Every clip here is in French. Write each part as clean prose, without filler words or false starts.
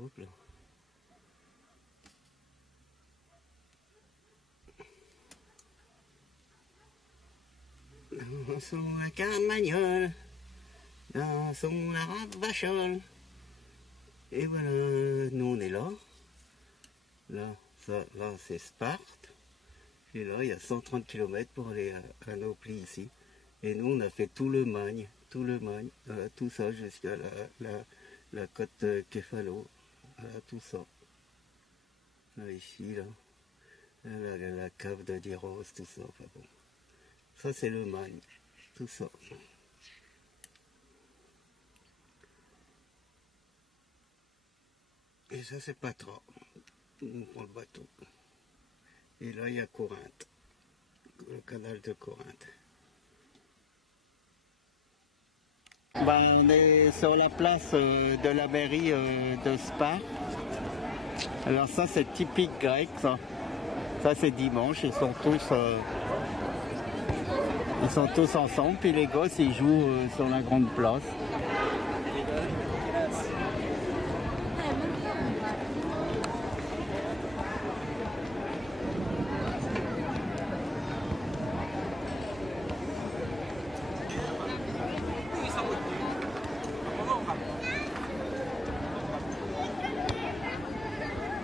Hop là. Dans son carmagnole, dans son arabachol. Et voilà, nous on est là. Là, là c'est Sparte. Et là, il y a 130 km pour aller à Nauplie ici. Et nous, on a fait tout le Magne, tout ça jusqu'à la côte Céphalo. Voilà, tout ça. Là, ici, là. La cave de Diros, tout ça. Enfin bon. Ça, c'est le Magne. Tout ça. Et ça, c'est Patra. On prend le bateau. Et là, il y a Corinthe. Le canal de Corinthe. Ben, on est sur la place de la mairie de Spa. Alors ça, c'est typique grec, ça. Ça, c'est dimanche. Ils sont tous ensemble. Puis les gosses, ils jouent sur la grande place.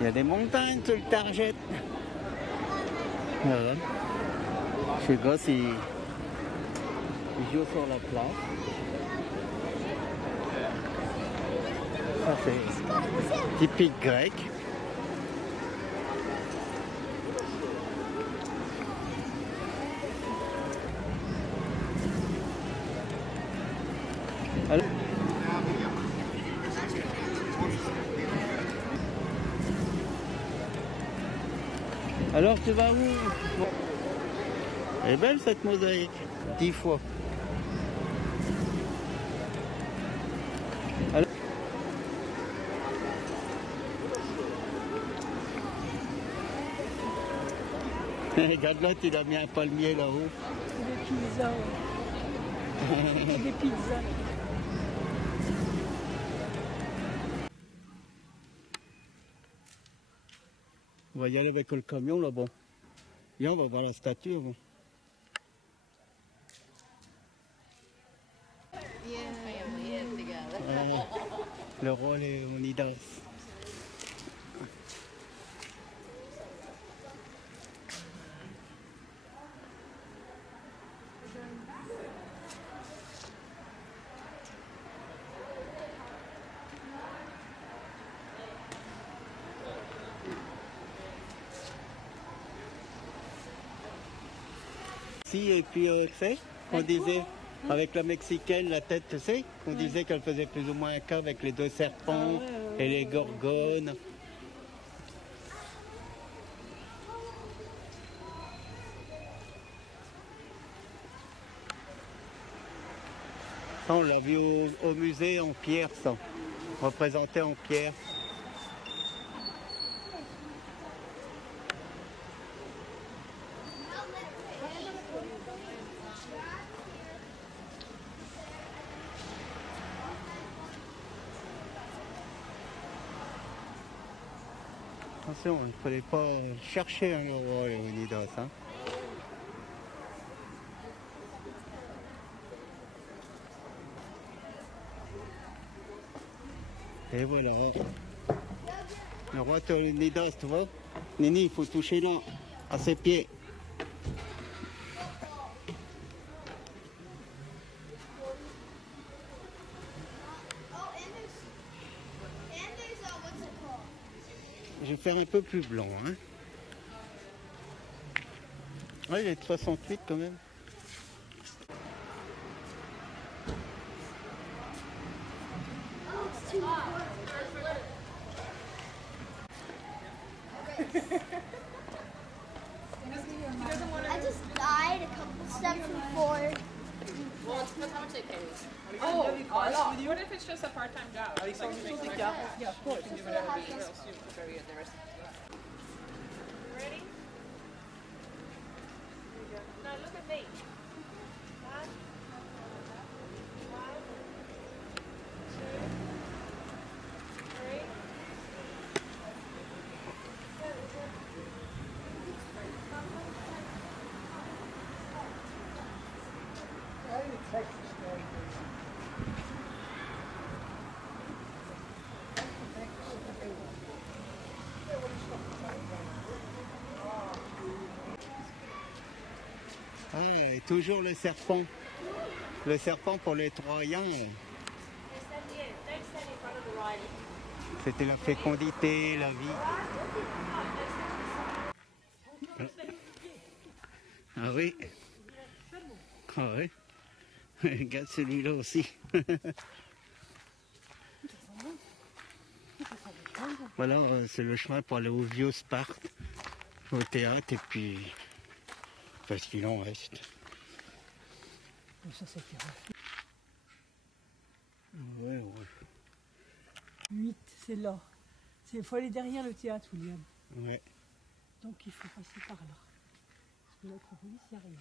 Il y a des montagnes sur le Target. Voilà. Les gosses, ils jouent sur la place. Ça, c'est typique grec. Alors tu vas où? Bon. Elle est belle cette mosaïque, 10 fois. Alors... Regarde là, il a mis un palmier là-haut. Des pizzas. Des pizzas. On va y aller avec le camion là, bon. Viens, on va voir la statue. Bon. Le roi Léonidas. Et puis tu sais, on disait avec la mexicaine, la tête, tu sais, on disait qu'elle faisait plus ou moins un cas avec les deux serpents et les gorgones. Ça, on l'a vu au musée en pierre, ça, représenté en pierre. Attention, il ne fallait pas chercher un roi Léonidas. Hein. Et voilà. Le roi Léonidas, tu vois. Nini, il faut toucher là, à ses pieds. Je vais faire un peu plus blanc. Hein. Ouais, il est de 68 quand même. I just died a couple steps before. Well, it depends how much they pay. Oh, a lot. What if it's just a part-time job? Like, so you make Yeah, of course. you can do whatever else you very the rest of the job. Ready? Now look at me. One, two, three, Ah, et toujours le serpent. Le serpent pour les Troyens. C'était la fécondité, la vie. Ah oui. Ah oui. Regarde celui-là aussi. Voilà, c'est le chemin pour aller au vieux Sparte, au théâtre, et puis parce qu'il en reste. Ça, c'est fait. Ouais, ouais. 8, c'est là. Il faut aller derrière le théâtre, William. Ouais. Donc il faut passer par là. Parce que l'autre police, il n'y a rien.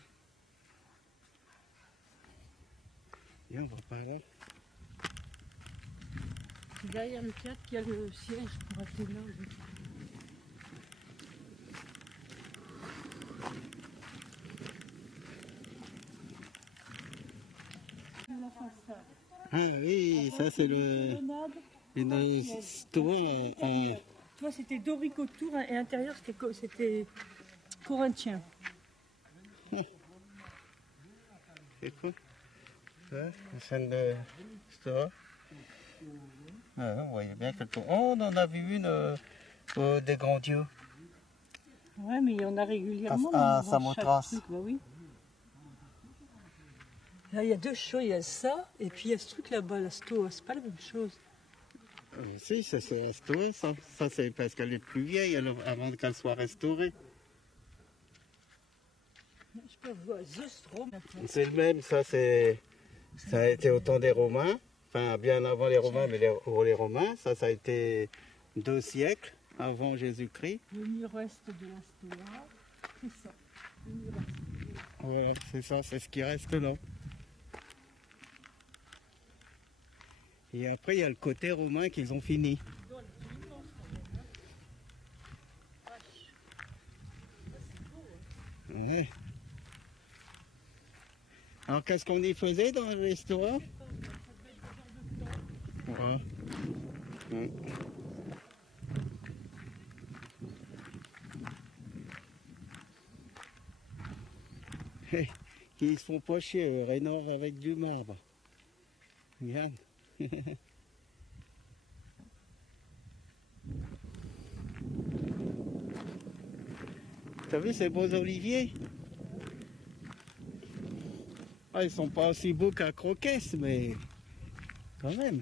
Et on va par là. C'est derrière le théâtre qu'il y a le siège pour atteindre là. La façade. Ah oui, ça c'est le... une store. Tu vois, c'était dorique autour et à l'intérieur, c'était corinthien. C'est quoi? Ouais, une scène de store. Ah, on voyait bien quelque chose. Oh, on en a vu une des grands dieux. Ouais, mais il y en a régulièrement. À dans Samothrace. chaque truc, bah oui. Là, il y a deux choses. Il y a ça, et puis il y a ce truc là-bas, la Stoa. C'est pas la même chose. Si, ça c'est restauré, ça. Ça c'est parce qu'elle est plus vieille alors, avant qu'elle soit restaurée. Je peux voir The Strom. C'est le même, ça a été au temps des Romains. Enfin, bien avant les Romains, mais pour les Romains, ça a été 2 siècles avant Jésus-Christ. Le mur ouest de la Stoa, c'est ça. Le mur ouest. Voilà, c'est ça, c'est ce qui reste là. Et après, il y a le côté romain qu'ils ont fini. Ouais. Alors, qu'est-ce qu'on y faisait dans le restaurant? Ouais. Ouais. Ils se font pas chier, Rénord avec du marbre. Regarde. T'as vu ces beaux oliviers? Ah, ils sont pas aussi beaux qu'à Croquès, mais quand même.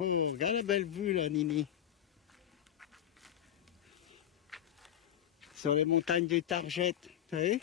Oh, regarde la belle vue là, Nini. Sur les montagnes du Target, vous savez?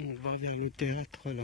On va vers le théâtre là.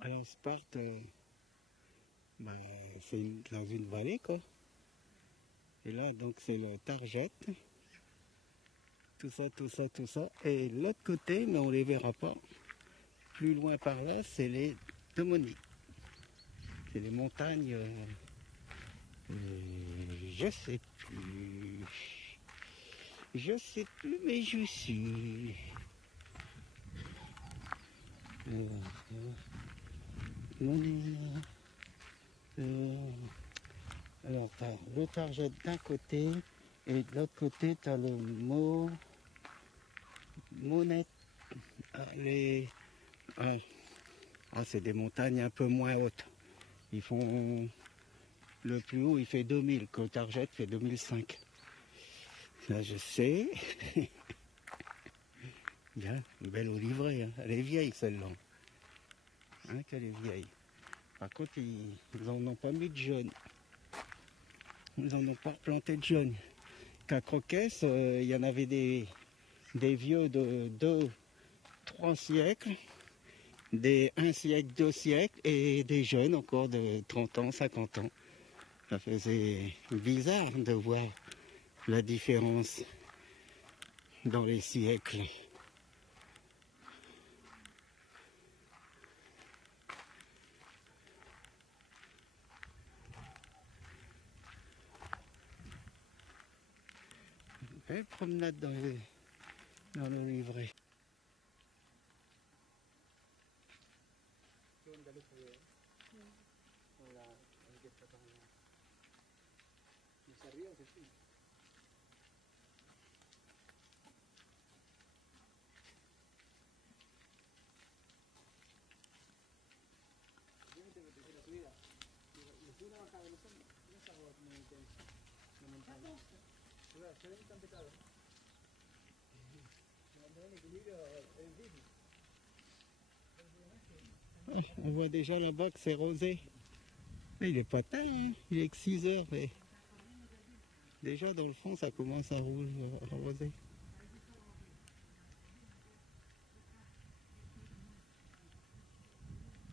Alors Sparte, bah, c'est dans une vallée quoi. Et là donc c'est le Target. Tout ça, tout ça, tout ça. Et l'autre côté, mais on les verra pas. Plus loin par là, c'est les Domonies. C'est les montagnes. Je sais plus. Je sais plus, mais je suis. Alors, tu as le Target d'un côté et de l'autre côté, tu as le mot monnaie. C'est des montagnes un peu moins hautes. Ils font... Le plus haut, il fait 2000. Côte-Argette fait 2005. Là, je sais. Bien, une belle olivrée. Hein. Elle est vieille, celle-là. Hein, qu'elle est vieille. Par contre, ils n'en ont pas mis de jeunes. Ils n'en ont pas replanté de jeunes. Qu'à Croquès, il y en avait des vieux de 2-3 siècles, des 1 siècle, 2 siècles, et des jeunes encore de 30 ans, 50 ans. Ça faisait bizarre de voir la différence dans les siècles. Belle promenade dans le livret. Ouais, on voit déjà là-bas que c'est rosé. Mais il est pas tard, hein. Il est que 6 heures. Mais déjà dans le fond ça commence à roser.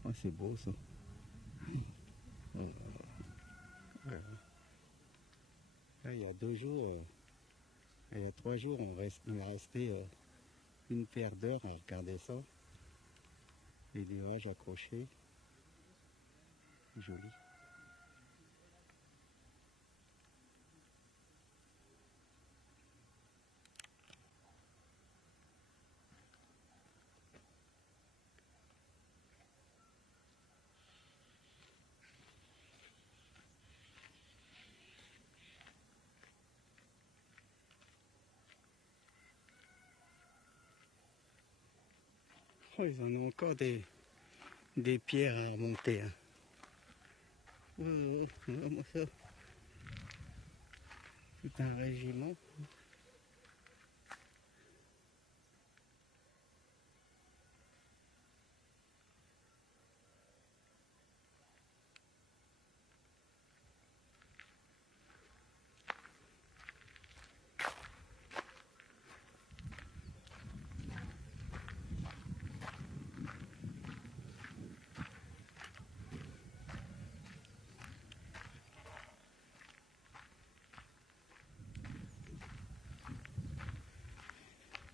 Oh, c'est beau ça. Là, il y a 2 jours, il y a 3 jours, on est resté une paire d'heures à regarder ça. Les nuages accrochés. Joli. Oh, ils en ont encore des pierres à remonter. Hein. Moi, ça. C'est un régiment.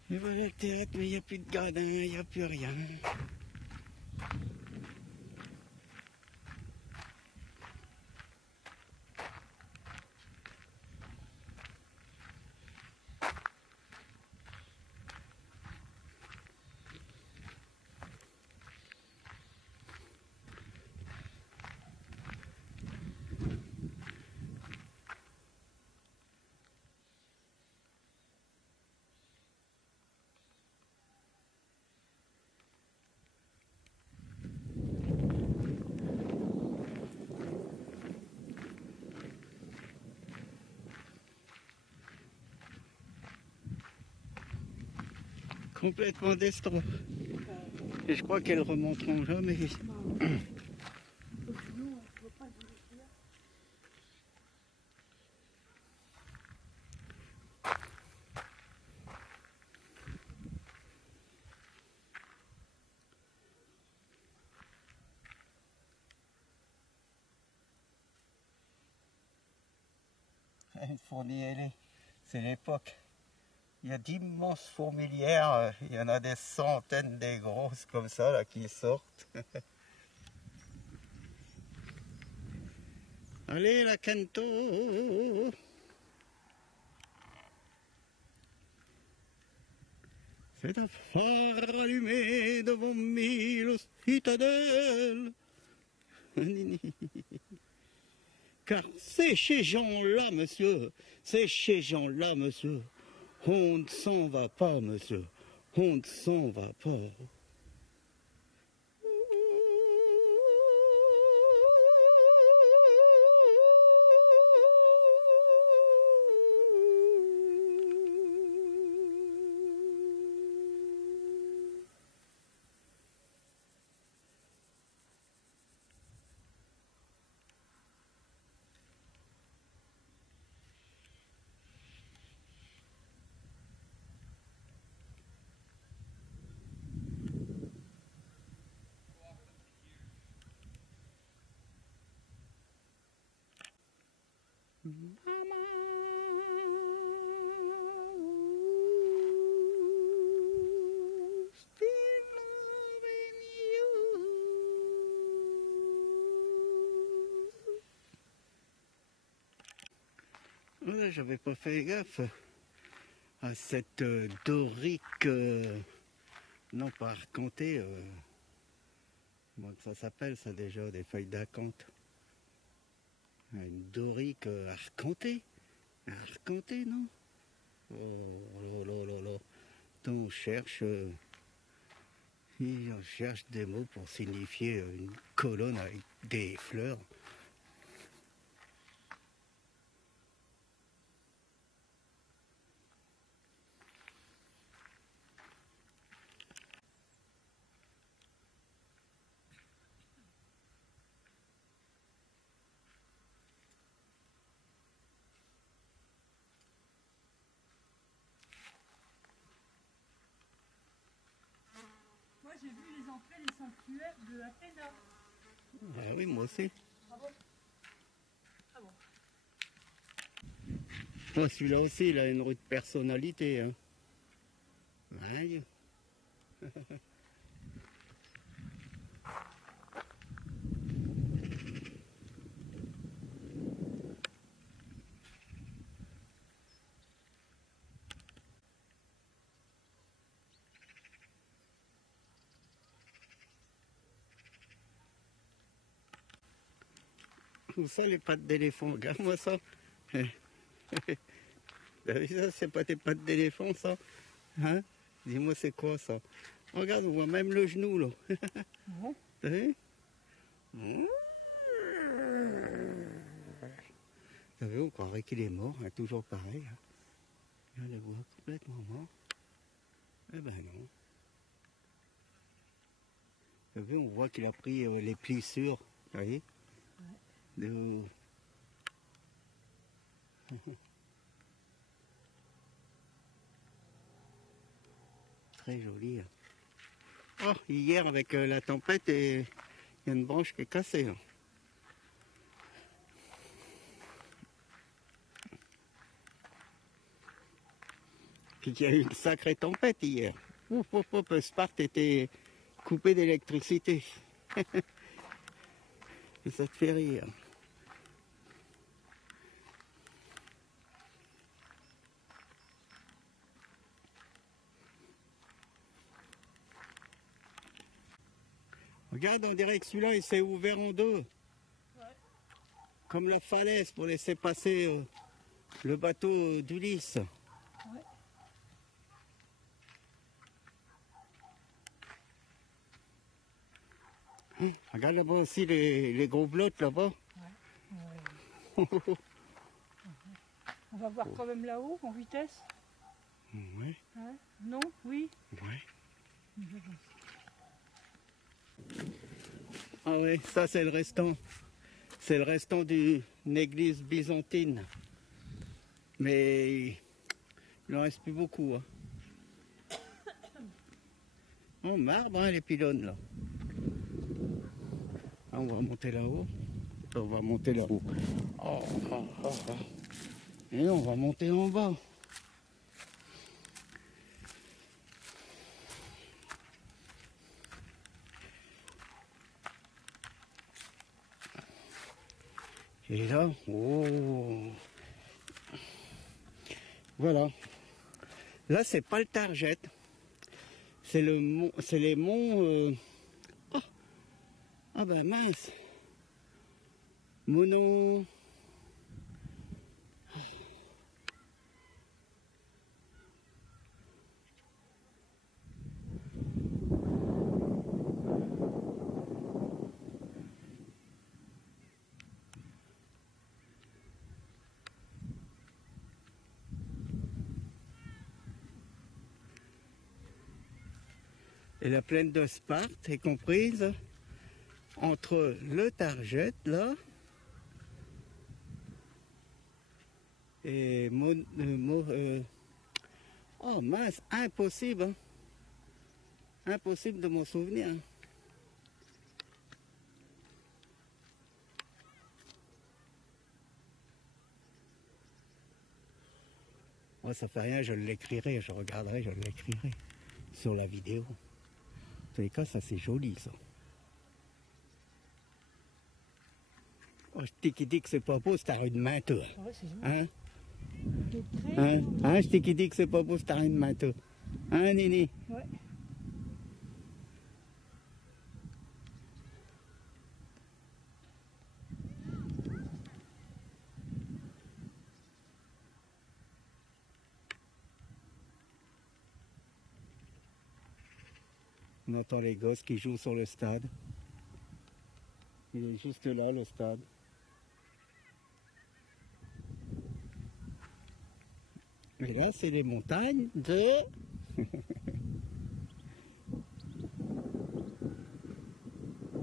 Et voilà le théâtre, mais il n'y a plus de gradins, il n'y a plus rien. Complètement destro. Et je crois qu'elles remonteront jamais. Une fourmilière, c'est l'époque. Il y a d'immenses fourmilières, il y en a des centaines des grosses comme ça là qui sortent. Allez la canto. C'est un phare allumé devant 1000 citadelles. Car c'est chez gens-là, monsieur, c'est chez gens-là, monsieur. On ne s'en va pas, monsieur. On ne s'en va pas. J'avais pas fait gaffe à cette dorique, non pas argentée, comment ça s'appelle ça déjà, des feuilles d'acanthe. Une dorique argentée, argentée non? Oh là là là là, donc on cherche des mots pour signifier une colonne avec des fleurs. Moi, j'ai vu les entrées des sanctuaires de Athéna. Ah oui, moi aussi. Ah bon? Ah bon. Moi, celui-là aussi, il a une rude personnalité. Hein. Ouais. Où ça, les pattes d'éléphant? Regarde-moi ça. T'as vu ça, c'est pas tes pattes d'éléphant, ça? Hein? Dis-moi, c'est quoi, ça? Regarde, on voit même le genou, là. Ouais. T'as vu? T'as vu, on croirait qu'il est mort, hein, toujours pareil. Hein. On le voit complètement mort. Eh ben non. T'as vu, on voit qu'il a pris les plissures, vous voyez? De... Très joli. Hein. Oh, hier avec la tempête, il y a une branche qui est cassée. Là. Puis il y a eu une sacrée tempête hier. Sparte était coupé d'électricité. Et ça te fait rire. Regarde, on dirait que celui-là, il s'est ouvert en deux. Ouais. Comme la falaise pour laisser passer le bateau d'Ulysse. Ouais. Regarde là-bas aussi les gros blocs là-bas. Ouais. Ouais. On va voir quand même là-haut, en vitesse. Ouais. Hein? Non? Oui? Ouais. Ah oui, ça c'est le restant. C'est le restant d'une église byzantine. Mais il n'en reste plus beaucoup. Hein. En marbre, hein, les pylônes là. Ah, on va monter là-haut. On va monter là-haut. Oh, oh, oh, oh. Et on va monter en bas. Et là, oh, voilà. Là, c'est pas le Target. C'est les monts. Oh. Ah ben mince. Monon. Et la plaine de Sparte est comprise entre le Target, là, et oh mince, impossible, hein. Impossible de m'en souvenir. Hein. Moi, ça fait rien, je l'écrirai, je regarderai, je l'écrirai sur la vidéo. En tous les cas, ça c'est joli, ça. Oh, je t'ai dit que c'est pas beau, c'est une main, toi. Ouais, c'est joli. Hein? C'est très beau. Hein? Je t'ai dit que c'est pas beau, c'est une main, toi. Hein, Nini? Ouais. On entend les gosses qui jouent sur le stade. Il est juste là, le stade. Et là, c'est les montagnes de...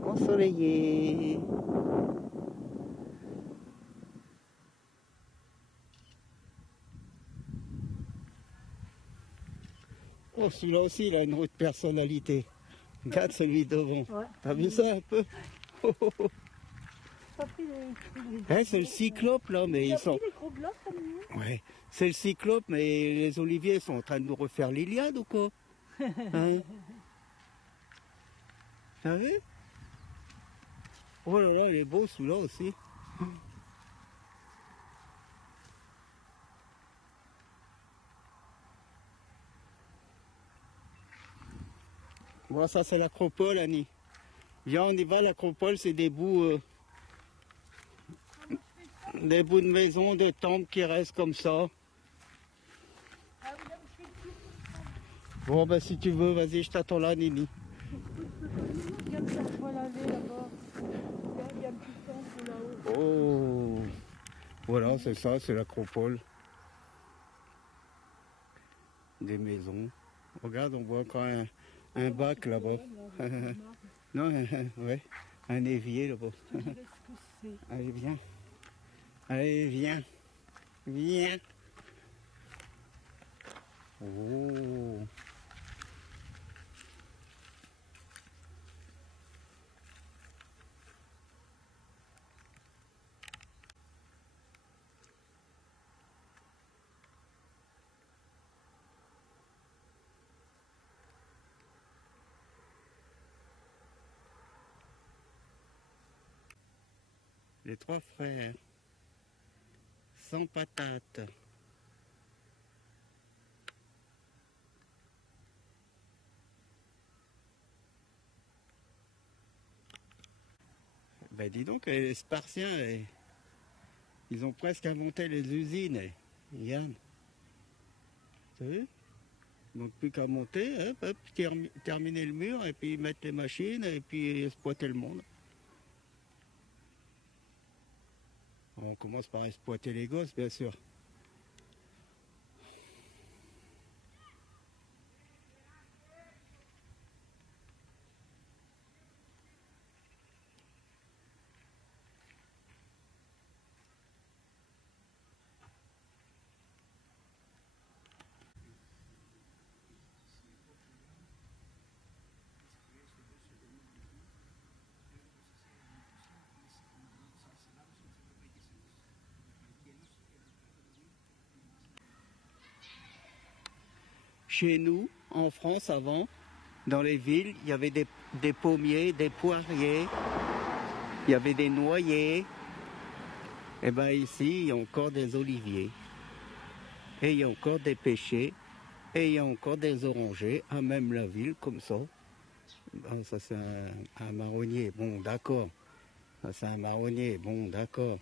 ensoleillées. Oh, celui-là aussi, il a une autre personnalité. Regarde celui devant. Ouais. T'as vu ça un peu? Oh, oh, oh. Pas pris les... Hein, c'est le cyclope là, mais Il ils a sont... pris les gros blocs comme nous. Ouais, c'est le cyclope, mais les oliviers sont en train de nous refaire l'Iliade ou quoi? Hein? T'as vu? Oh là là, il est beau celui-là aussi. Bon, ça c'est l'acropole, Annie. Viens, on y va, l'acropole, c'est des bouts de maisons, de temples qui restent comme ça. Bon, ben si tu veux, vas-y, je t'attends là, Nini. Regarde ça, je vois l'allée là-bas. Regarde, il y a un petit temple là-haut. Oh, voilà, c'est ça, c'est l'acropole. Des maisons. Regarde, on voit encore un bac là-bas. Non, ouais, un évier là-bas. Je te dirai ce que c'est. Allez, viens. Allez, viens. Viens. Oh. Les trois frères, sans patate. Ben dis donc, les Spartiens, ils ont presque inventé les usines, Yann. Tu as vu? Il manque plus qu'à monter, hop, hop, terminer le mur, et puis mettre les machines, et puis exploiter le monde. On commence par exploiter les gosses, bien sûr. Chez nous, en France, avant, dans les villes, il y avait des pommiers, des poiriers, il y avait des noyers. Et bien ici, il y a encore des oliviers. Et il y a encore des pêchers. Et il y a encore des orangers, à même la ville, comme ça. Bon, ça c'est un marronnier, bon d'accord. Ça c'est un marronnier, bon d'accord.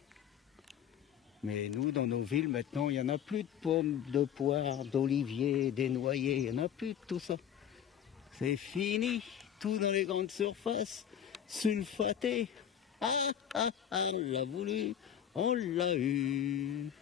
Mais nous, dans nos villes, maintenant, il n'y en a plus de pommes, de poires, d'oliviers, des noyers, il n'y en a plus de tout ça. C'est fini, tout dans les grandes surfaces, sulfaté. Ah, ah, ah, on l'a voulu, on l'a eu.